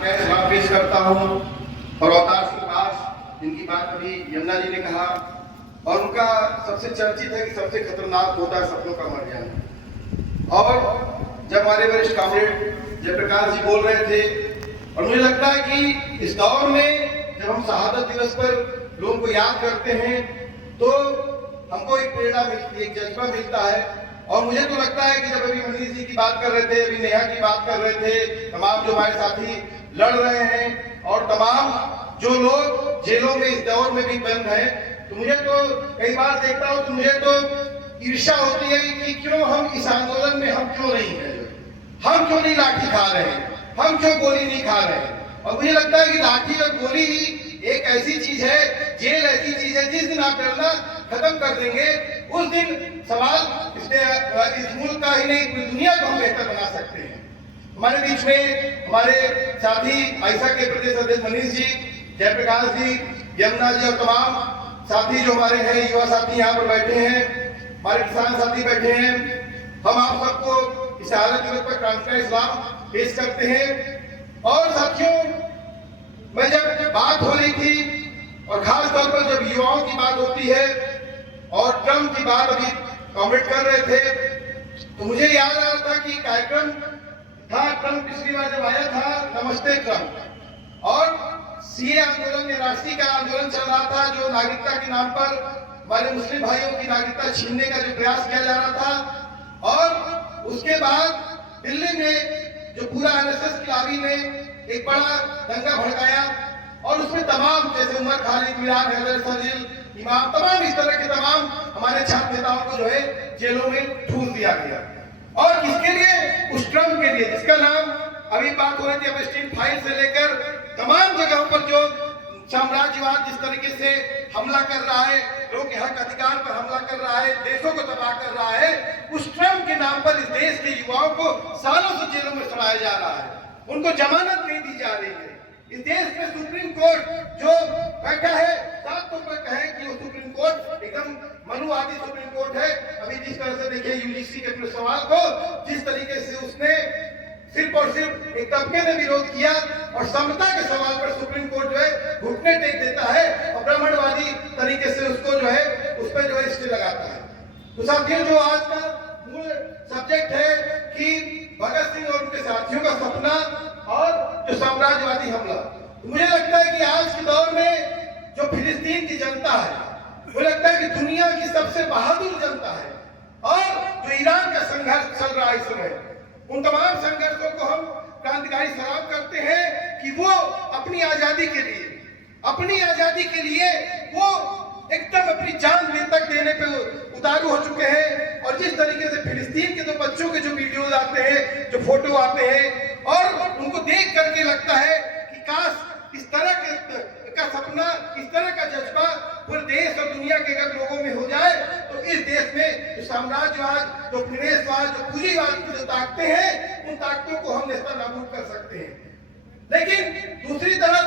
मैं सलाम पेश करता हूँ और अवतार सिंह दास, जिनकी बात अभी यमुना जी ने कहा और उनका सबसे चर्चित है कि सबसे खतरनाक होता है सपनों का मर जाना। और जब हमारे वरिष्ठ कॉमरेड जयप्रकाश जी बोल रहे थे, और मुझे लगता है कि इस दौर में जब हम शहादत दिवस पर लोगों को याद करते हैं तो हमको एक प्रेरणा मिलती है, एक जज्बा मिलता है। और मुझे तो लगता है कि जब अभी मनीष जी की बात कर रहे थे, अभी नेहा की बात कर रहे थे, तमाम जो हमारे साथी लड़ रहे हैं और तमाम जो लोग जेलों में इस दौर में भी बंद हैं, तो मुझे तो कई बार देखता हूँ तो मुझे तो ईर्ष्या होती है कि क्यों हम इस आंदोलन में हम क्यों नहीं है, हम क्यों नहीं लाठी खा रहे हैं, हम क्यों गोली नहीं खा रहे हैं। और मुझे लगता है कि लाठी और गोली ही एक ऐसी चीज है, जेल ऐसी चीज है, जिस दिन आप डरना खत्म कर देंगे उस दिन सवाल इस मुल्क का ही नहीं पूरी दुनिया को हम बेहतर बना सकते हैं। हमारे बीच में हमारे साथी आइसा के प्रदेश अध्यक्ष मनीष जी, जयप्रकाश जी, यमुना जी और तमाम साथी जो हमारे हैं, युवा साथी यहाँ पर बैठे हैं, हमारे किसान साथी बैठे हैं, हम आप सबको इस शहादत दिवस पर क्रांतिकारी सलाम पेश करते हैं। और साथियों, मैं जब बात हो रही थी और खास तौर पर जब युवाओं की बात होती है और ट्रम्प की बात अभी कमेंट कर रहे थे, तो मुझे याद आ रहा था कि कार्यक्रम था, ट्रम्प पिछली बार जब आया था, नमस्ते ट्रम्प, और सीए आंदोलन में राष्ट्रीय का आंदोलन चल रहा था, जो नागरिकता के नाम पर हमारे मुस्लिम भाइयों की नागरिकता छीनने का जो प्रयास किया जा रहा था। और उसके बाद दिल्ली में जो पूरा एनएसएस की लावी ने एक बड़ा दंगा भड़काया और उसमें तमाम जैसे उमर खालिद, मिरान हैदर, सरजिल इमाम, तमाम इस तरह के तमाम हमारे छात्र नेताओं को जो है जेलों में ठूस दिया गया। और किसके लिए? उस ट्रम्प के लिए, जिसका नाम अभी बात हो रही थी एप्स्टीन फाइल से लेकर तमाम जगहों पर जो साम्राज्यवाद जिस तरीके से हमला कर रहा है, लोगों के हक अधिकार पर हमला कर रहा है, देशों को तबाह कर रहा है, उस ट्रम्प के नाम पर इस देश के युवाओं को सालों से जेलों में सड़ाया जा रहा है, उनको जमानत नहीं दी जा रही है। इस देश में सुप्रीम कोर्ट जो बैठा है, साफ तौर पर कहे कि वो सुप्रीम कोर्ट एकदम मनुवादी सुप्रीम कोर्ट है। अभी जिस तरह से देखिए यूजीसी के पूरे सवाल को जिस तरीके से उसने सिर्फ और सिर्फ एक तबके ने विरोध किया और समता के सवाल पर सुप्रीम कोर्ट जो है घुटने टेक देता है और ब्राह्मणवादी तरीके से उसको जो है उस पर जो है स्टे लगाता है। तो साथियों, जो आज का मूल सब्जेक्ट है कि भगत सिंह और उनके साथियों का सपना और जो साम्राज्यवादी हमला, तो मुझे लगता है कि आज के दौर में जो फिलिस्तीन की जनता है, मुझे लगता है कि दुनिया की सबसे बहादुर जनता है। और जो ईरान का संघर्ष चल रहा है इस समय, उन तमाम संघर्षों को हम क्रांतिकारी सलाम करते हैं कि वो अपनी आजादी के लिए वो एकदम अपनी जान तक देने पे उतारू हो चुके हैं। और जिस तरीके से फिलिस्तीन के तो बच्चों के जो वीडियोज आते हैं, जो फोटो आते हैं, और उनको देख करके लगता है कि काश इस तरह का सपना, इस तरह का जज्बा पूरे देश और दुनिया के अगर लोगों में हो जाए तो इस देश में जो साम्राज्यवाद, जो विनिवेशवाद, जो पूंजीवाद की जो ताकतें हैं, उन ताकतों को हम नेस्तनाबूद कर सकते हैं। लेकिन दूसरी तरफ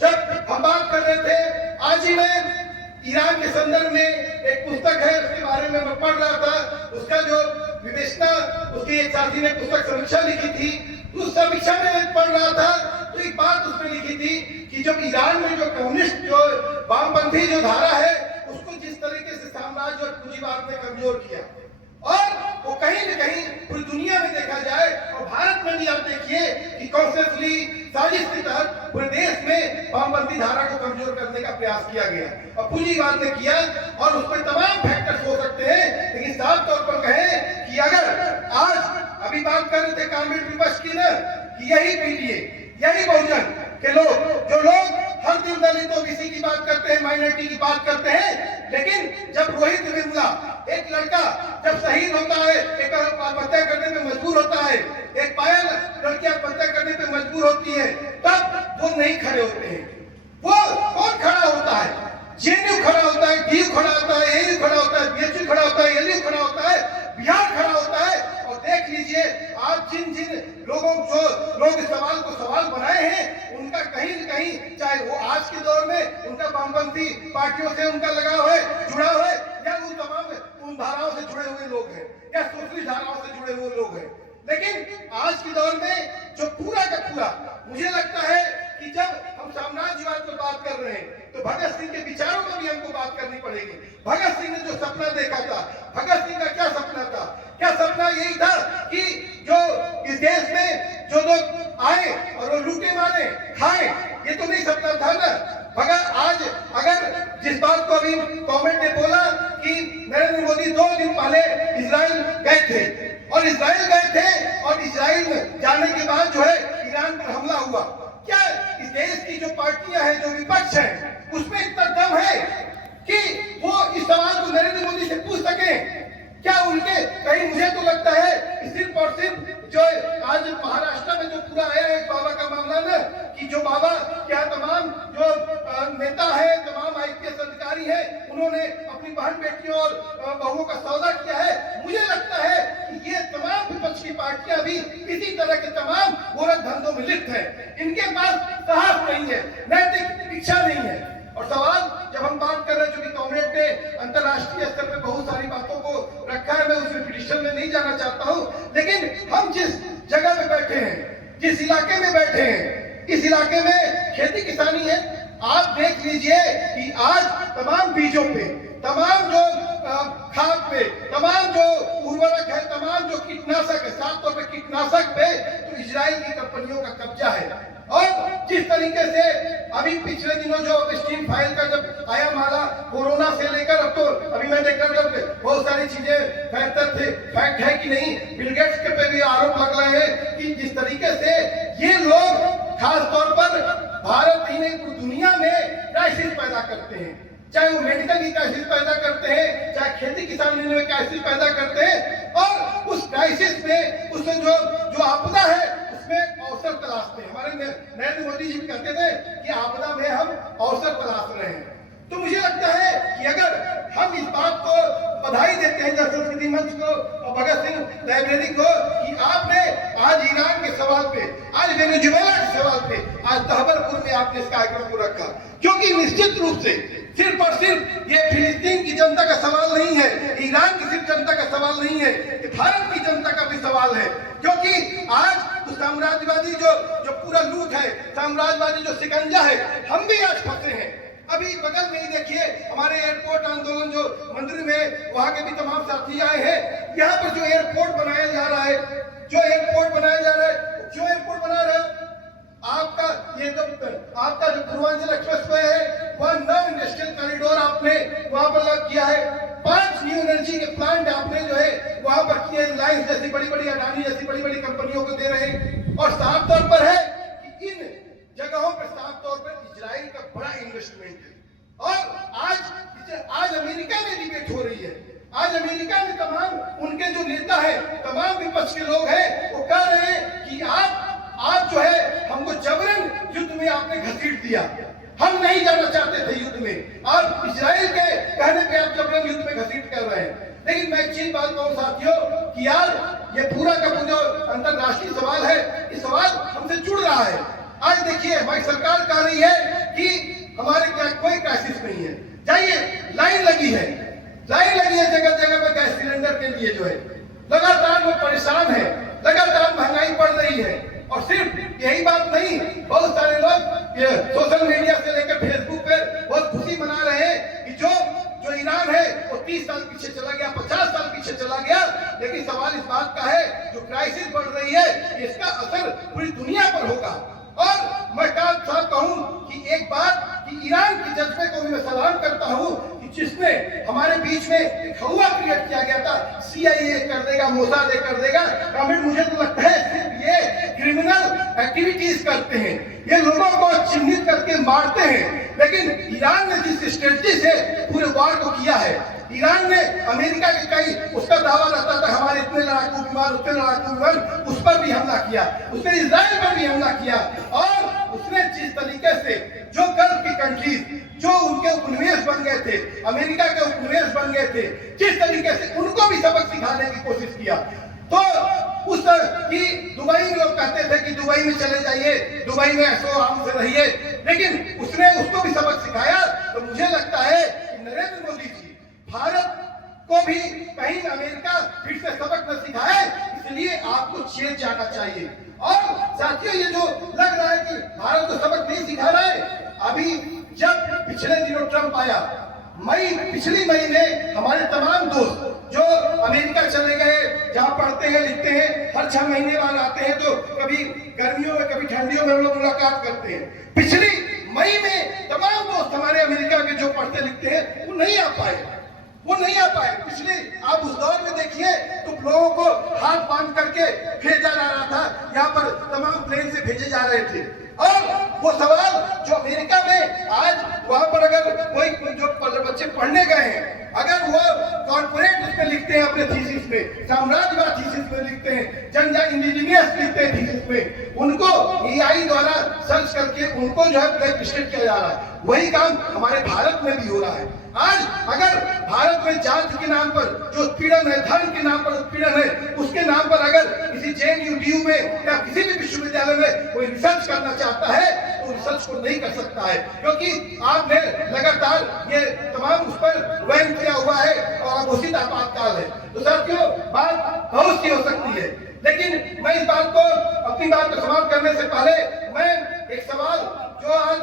जब हम बात कर रहे थे, आज ही मैं ईरान के संदर्भ में एक पुस्तक है, उसके बारे में मैं पढ़ रहा था, उसका जो विवेचना उसके एक साथी ने पुस्तक समीक्षा लिखी थी, उस समीक्षा में मैं पढ़ रहा था तो एक बात उसमें लिखी थी कि जब ईरान में जो कम्युनिस्ट, जो वामपंथी जो धारा है, उसको जिस तरीके से साम्राज्य और पूंजीवाद ने कमजोर किया, और वो कहीं न कहीं पूरी दुनिया में देखा जाए और भारत में भी आप देखिए कि कॉन्सेप्चुअली साजिश के तहत पूरे देश में वामपंथी धारा को कमजोर करने का प्रयास किया गया और पूंजीवाद ने किया। और उसमें तमाम फैक्टर्स हो सकते हैं, लेकिन साफ तौर पर कहें कि अगर आज अभी बात कर रहे थे कांग्रेस विपक्ष की ना, कि यही पीडीए, यही बहुजन के लोग, जो लोग हर दिन दलित ओबीसी की बात करते हैं, माइनॉरिटी की बात करते हैं, लेकिन जब रोहित वेमुला, एक लड़का जब शहीद होता है, एक आत्महत्या करने में मजबूर होता है, एक पायल लड़की आत्महत्या करने पे मजबूर होती है, तब वो नहीं खड़े होते हैं। वो कौन खड़ा होता है? जेएनयू खड़ा होता है, डीयू खड़ा होता है, एयू खड़ा होता है, बीएचयू खड़ा होता है, एलयू खड़ा होता है, बिहार खड़ा होता है। और देख लीजिए आज जिन जिन लोगों जो लोग इस सवाल को सवाल बनाए हैं, उनका कहीं न कहीं, चाहे वो आज के दौर में उनका वामपंथी पार्टियों से उनका लगाव है, जुड़ाव है, या वो तमाम उन धाराओं से जुड़े हुए लोग हैं या सोशलिस्ट धाराओं से जुड़े हुए लोग हैं, लेकिन आज के दौर में जो पूरा का पूरा मुझे लगता है कि जब हम साम्राज्यवाद पर बात कर रहे हैं तो भगत सिंह के विचारों पर भी हमको बात करनी पड़ेगी। भगत सिंह ने जो सपना देखा था, भगत सिंह का क्या सपना था? क्या सपना यही था कि जो इस देश में जो लोग आए और वो लूटे मारे खाए? ये तो नहीं सपना था ना। भगत आज अगर जिस बात को अभी कमेंट ने बोला कि नरेंद्र मोदी 2 दिन पहले इजराइल गए थे और इजराइल गए थे और इजराइल जाने के बाद जो है ईरान पर हमला हुआ, क्या इस देश की जो पार्टियां हैं, जो विपक्ष है, उसमें इतना दम है कि वो इस सवाल को नरेंद्र मोदी से पूछ सके? क्या उनके कहीं, मुझे तो लगता है कि सिर्फ और सिर्फ जो आज महाराष्ट्र में जो पूरा आया है बाबा का मामला ना, कि जो बाबा क्या तमाम जो नेता है, तमाम आईपीएस अधिकारी है, उन्होंने अपनी बहन बेटियों और बहुओं का सौदा किया है। मुझे लगता है कि ये तमाम विपक्ष की पार्टियां भी इसी तरह के तमाम गोरख धंधों में लिप्त है। इनके पास साहस नहीं है, नैतिक इच्छा नहीं है। और सवाल जब हम बात कर रहे हैं, जो कि कांग्रेस ने अंतरराष्ट्रीय स्तर पे बहुत सारी बातों को रखा है, मैं उस रिपीटिशन में नहीं जाना चाहता हूं, लेकिन हम जिस जगह में बैठे हैं, जिस इलाके में बैठे हैं, इस इलाके में खेती किसानी है। आप देख लीजिए कि आज तमाम बीजों पे, तमाम जो खाद पे, तमाम जो उर्वरक है, तमाम जो कीटनाशक है, साफ तौर पे कीटनाशक पे तो इजराइल की कंपनियों का कब्जा है। और जिस तरीके से अभी पिछले दिनों जो स्टीम फाइल का जब आया माला, कोरोना से लेकर अब तो अभी मैं देख रहा हूँ बहुत सारी चीजें फैक्ट है कि नहीं, बिल गेट्स के पे भी आरोप लग रहे हैं कि जिस तरीके से ये लोग खास तौर पर भारत ही नहीं पूरी दुनिया में क्राइसिस पैदा करते हैं, चाहे वो मेडिकल की क्राइसिस पैदा करते हैं, चाहे खेती किसानी में क्राइसिस पैदा करते हैं। और उस क्राइसिस में उसमें जो आपदा है उसमें अवसर तलाशते हैं। हमारे नरेंद्र मोदी जी भी कहते थे कि आपदा में हम अवसर तलाश रहे हैं। तो मुझे लगता है कि अगर हम इस बात को बधाई देते हैं जन संस्कृति मंच को और भगत सिंह लाइब्रेरी को कि आपने आज ईरान के सवाल पे, आज वेनेजुएला के सवाल पे, आज तहबरपुर में आपने इस कार्यक्रम को रखा, क्योंकि निश्चित रूप से सिर्फ और सिर्फ ये फिलिस्तीन की जनता का सवाल नहीं है, ईरान की सिर्फ जनता का सवाल नहीं है, ये भारत की जनता का भी सवाल है। क्योंकि आज साम्राज्यवादी जो पूरा लूट है, साम्राज्यवादी जो शिकंजा है, हम भी आज फंसे हैं। अभी बगल में ही देखिए हमारे एयरपोर्ट आंदोलन जो मंदिर में, वहां के भी तमाम साथी आए हैं। यहाँ पर जो एयरपोर्ट बनाया जा रहा है, जो एयरपोर्ट बनाया जा रहा है, क्यों एयरपोर्ट बना रहा है? आपका जो पूर्वांचल एक्सप्रेस वे है, वह 9 इंडस्ट्रियल कॉरिडोर आपने वहां पर किया है, 5 न्यू एनर्जी के प्लांट आपने जो है वहां पर किए, रिलायंस जैसी बड़ी बड़ी, अडानी जैसी बड़ी बड़ी कंपनियों को दे रहे हैं। और साफ तौर पर है कि इन जगहों पर साफ तौर पर इजराइल का बड़ा इन्वेस्टमेंट है। और आज अमेरिका में डिबेट हो रही है, आज अमेरिका में तमाम उनके जो नेता है, तमाम विपक्ष के लोग हैं, वो कह रहे हैं कि आप जो है हमको जबरन युद्ध में आपने घसीट दिया, हम नहीं जाना चाहते थे युद्ध में, और इजराइल के कहने पे आप जबरन युद्ध में घसीट कर रहे हैं। लेकिन मैं एक चीज बात कहूं साथियों कि यार ये पूरा का जो अंतरराष्ट्रीय सवाल है, ये सवाल हमसे जुड़ रहा है। आज देखिए हमारी सरकार कह रही है कि हमारे क्या कोई क्राइसिस नहीं है, जाइए लाइन लगी है जगह जगह पर गैस सिलेंडर के लिए जो है, लगातार लोग परेशान है, लगातार महंगाई बढ़ रही है। और सिर्फ यही बात नहीं, बहुत सारे लोग ये सोशल मीडिया से लेकर फेसबुक पे बहुत खुशी मना रहे हैं कि जो ईरान है वो 30 साल पीछे चला गया, 50 साल पीछे चला गया। लेकिन सवाल इस बात का है, जो क्राइसिस बढ़ रही है इसका असर पूरी दुनिया पर होगा। और मैं साथ कहूं कि एक बात कि ईरान के जज्बे को भी मैं सलाम करता हूं कि जिसने हमारे बीच में एक हवा क्रिएट किया गया था, CIA कर देगा, मोसाद कर देगा, मुझे तो लगता है सिर्फ ये क्रिमिनल एक्टिविटीज करते हैं, ये लोगों को चिन्हित करके मारते हैं। लेकिन ईरान ने जिस स्ट्रेटजी से पूरे वार को किया है, ईरान ने अमेरिका के कई, उसका दावा रहता था हमारे इतने लड़ाकू विमान, उतने लड़ाकू विमान, उस पर भी हमला किया, उसने इजराइल पर भी हमला किया। और उसने जिस तरीके से जो गल्फ की कंट्रीज जो उनके उपनिवेश बन गए थे, अमेरिका के उपनिवेश बन गए थे, जिस तरीके से उनको भी सबक सिखाने की कोशिश किया। तो उस की दुबई में लोग कहते थे कि दुबई में चले जाइए, दुबई में ऐसो आराम से रहिए, लेकिन उसने उसको भी सबक सिखाया। तो मुझे लगता है कि नरेंद्र मोदी जी भारत तो भी कहीं अमेरिका फिर से सबक न सिखाए, इसलिए आपको चेत जाना चाहिए। और साथियों, ये जो लग रहा है कि भारत को सबक नहीं सिखा रहा है, अभी जब पिछले दिनों ट्रंप आया, पिछली मई में हमारे तमाम दोस्त जो अमेरिका चले गए, जहाँ पढ़ते हैं लिखते हैं, हर 6 महीने बाद आते हैं, तो कभी गर्मियों में कभी ठंडियों में हम लोग मुलाकात करते हैं। पिछली मई में तमाम दोस्त हमारे अमेरिका के जो पढ़ते लिखते हैं वो नहीं आ पाए। पिछले आप उस दौर में देखिए तो लोगों को हाथ बांध करके भेजा जा रहा था, यहाँ पर तमाम प्लेन से भेजे जा रहे थे। और वो सवाल जो अमेरिका में आज वहां पर अगर कोई जो बच्चे पढ़ने गए हैं, अगर वो कॉर्पोरेट उसमें लिखते हैं अपने थीसिस में, साम्राज्यवाद थीसिस में लिखते हैं, जनजाति इंडिजिनियस लिखते हैं थीसिस में, उनको एआई द्वारा सर्च करके उनको जो है ब्लैक लिस्टेड किया जा रहा है। वही काम हमारे भारत में भी हो रहा है। आज अगर भारत में जाति के नाम पर जो उत्पीड़न है, धर्म के नाम पर उत्पीड़न है, उसके नाम पर अगर किसी जेएनयू डीयू में या किसी भी विश्वविद्यालय में कोई रिसर्च करना चाहता है तो रिसर्च को नहीं कर सकता है, क्योंकि आपने लगातार ये तमाम उस पर बैन किया हुआ है और अघोषित आपातकाल है। तो साथियों, बात बहुत सी हो सकती है, लेकिन मैं इस बात को अपनी बात को समाप्त करने से पहले मैं एक सवाल जो आज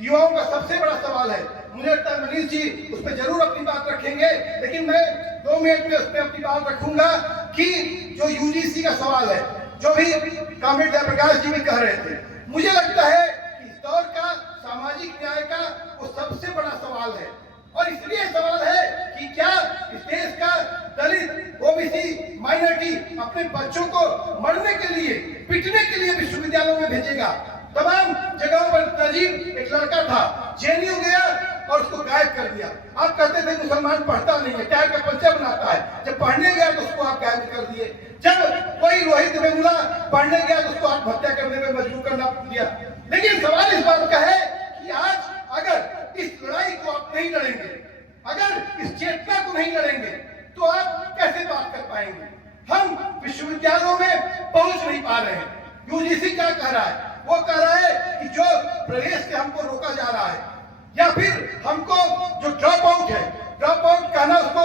युवाओं का सबसे बड़ा सवाल है, मुझे लगता है मनीष जी उस पर जरूर अपनी बात रखेंगे, लेकिन मैं 2 मिनट में उस पर अपनी बात रखूंगा कि जो यूजीसी का सवाल है, जो भी कॉमरेड जयप्रकाश जी भी कह रहे थे, मुझे लगता है कि इस दौर का सामाजिक न्याय का वो सबसे बड़ा सवाल है। और इसलिए सवाल है कि क्या इस देश का दलित, ओबीसी, माइनॉरिटी अपने बच्चों को मरने के लिए, पिटने के लिए विश्वविद्यालयों में भेजेगा? तमाम जगहों पर नजीब एक लड़का था, जेएनयू गया और उसको गायब कर दिया। आप कहते थे मुसलमान पढ़ता नहीं है, टायर का पर्चा बनाता है, जब पढ़ने गया तो उसको आप गायब कर दिए। जब कोई रोहित वेमुला पढ़ने गया तो उसको आत्महत्या करने में मजबूर करना दिया। लेकिन सवाल इस बात का है कि आज अगर इस लड़ाई को आप नहीं लड़ेंगे, अगर इस चेतना को नहीं लड़ेंगे, तो आप कैसे बात कर पाएंगे? हम विश्वविद्यालयों में पहुंच नहीं पा रहे हैं। यूजीसी क्या कह रहा है? वो कह रहा है कि जो प्रवेश से हमको रोका जा रहा है, या फिर हमको जो ड्रॉप आउट कहना उसको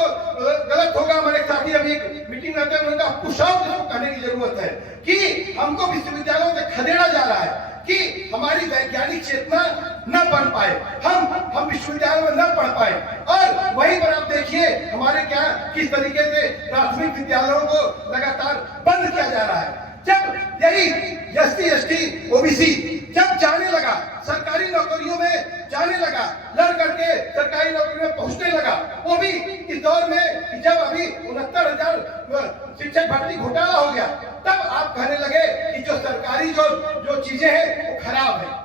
गलत होगा। हमारे साथी अभी एक मीटिंग में उन्होंने कहा पुश आउट इसको कहने की जरूरत है कि हमको विश्वविद्यालयों में खदेड़ा जा रहा है कि हमारी वैज्ञानिक चेतना न बन पाए, हम विश्वविद्यालयों में न पढ़ पाए। और वहीं पर आप देखिए हमारे क्या किस तरीके से प्राथमिक विद्यालयों को लगातार बंद किया जा रहा है। जब यही एसटी, एसटी, ओबीसी जब जाने लगा, सरकारी नौकरियों में जाने लगा, लड़ करके सरकारी नौकरी में पहुंचने लगा, वो भी इस दौर में जब अभी 69,000 शिक्षक भर्ती घोटाला हो गया, तब आप कहने लगे कि जो सरकारी जो चीजें हैं वो खराब है।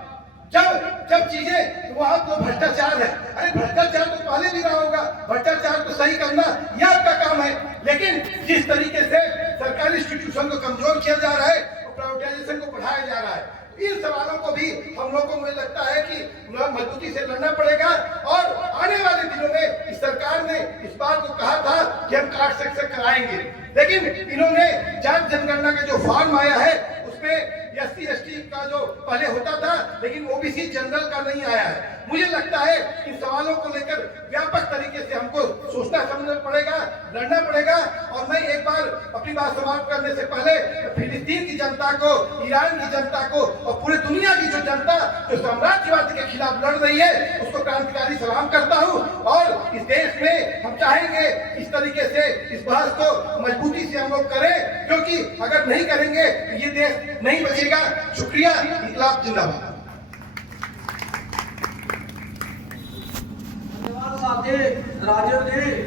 जब चीजें वहां तो भ्रष्टाचार है। अरे भ्रष्टाचार तो पहले भी रहा होगा, भ्रष्टाचार को सही करना यह आपका काम है। लेकिन जिस तरीके से सरकारी इंस्टीट्यूशन को कमजोर किया जा रहा है और प्राइवेटाइजेशन को बढ़ाया जा रहा है, इन सवालों को भी हम लोग को मुझे लगता है कि मजबूती से लड़ना पड़ेगा। और आने वाले दिनों में इस सरकार ने इस बात को कहा था कि हम कास्ट सेक्शन कराएंगे, लेकिन इन्होंने जात जनगणना का जो फॉर्म आया है उसमें एससी, एसटी का जो पहले होता था, लेकिन ओबीसी जनरल का नहीं आया है। मुझे लगता है इन सवालों को लेकर व्यापक तरीके से हमको सोचना समझना पड़ेगा, लड़ना पड़ेगा। और मैं एक बार अपनी बात समाप्त करने से पहले फिलिस्तीन की जनता को, ईरान की जनता को और पूरी दुनिया की जो जनता जो साम्राज्यवाद के खिलाफ लड़ रही है, उसको क्रांतिकारी सलाम करता हूँ। और इस देश में हम चाहेंगे इस तरीके से इस बहस को मजबूती से हम लोग करें, क्योंकि अगर नहीं करेंगे तो ये देश नहीं बचेगा। शुक्रिया। इनकलाब जिंदाबाद। धन्यवाद साथी राजीव जी।